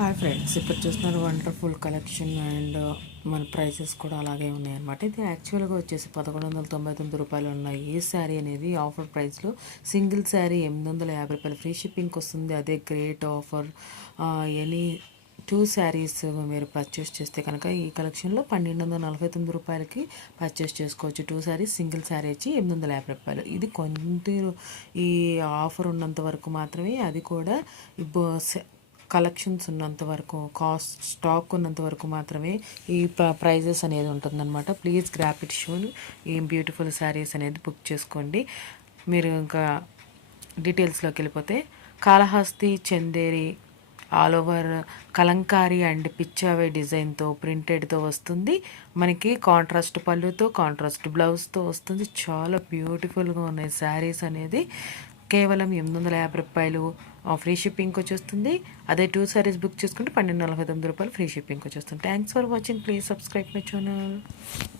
Hi friends, ఇప్పుడు చూస్తున్నారు wonderful collection and మన ప్రైసెస్ కూడా అలాగే ఉన్నాయన్నమాట. ఇది యాక్చువల్గా వచ్చేసి 1199 రూపాయలు ఉన్నాయి. ఈ శారీ అనేది ఆఫర్ ప్రైస్లో సింగిల్ శారీ 850 రూపాయలు ఫ్రీ షిప్పింగ్కి వస్తుంది. అదే గ్రేట్ ఆఫర్. ఎనీ 2 శారీస్ మీరు పర్చేస్ చేస్తే కనుక ఈ కలెక్షన్లో 1249 రూపాయలకి పర్చేస్ చేసుకోవచ్చు. 2 శారీస్, సింగిల్ శారీ వచ్చి 850 రూపాయలు. ఇది ఈ ఆఫర్ ఉన్నంత వరకు మాత్రమే, అది కూడా కలెక్షన్స్ ఉన్నంత వరకు, స్టాక్ ఉన్నంత వరకు మాత్రమే ఈ ప్రైజెస్ అనేది ఉంటుందన్నమాట. Please grab it soon. ఈ బ్యూటిఫుల్ శారీస్ అనేది బుక్ చేసుకోండి. మీరు ఇంకా డీటెయిల్స్లోకి వెళ్ళిపోతే, Kalahasti Chanderi all over Kalamkari and Pichwai డిజైన్తో ప్రింటెడ్తో వస్తుంది. మనకి కాంట్రాస్ట్ పళ్ళుతో, కాంట్రాస్ట్ బ్లౌజ్తో వస్తుంది. చాలా బ్యూటిఫుల్గా ఉన్నాయి శారీస్ అనేది. కేవలం 850 రూపాయలు ఫ్రీ షిప్పింగ్కి వచ్చేస్తుంది. అదే 2 శారీస్ బుక్ చేసుకుంటే 1249 రూపాయలు ఫ్రీ షిప్పింగ్కి వచ్చేస్తుంది. Thanks for watching. Please subscribe my channel.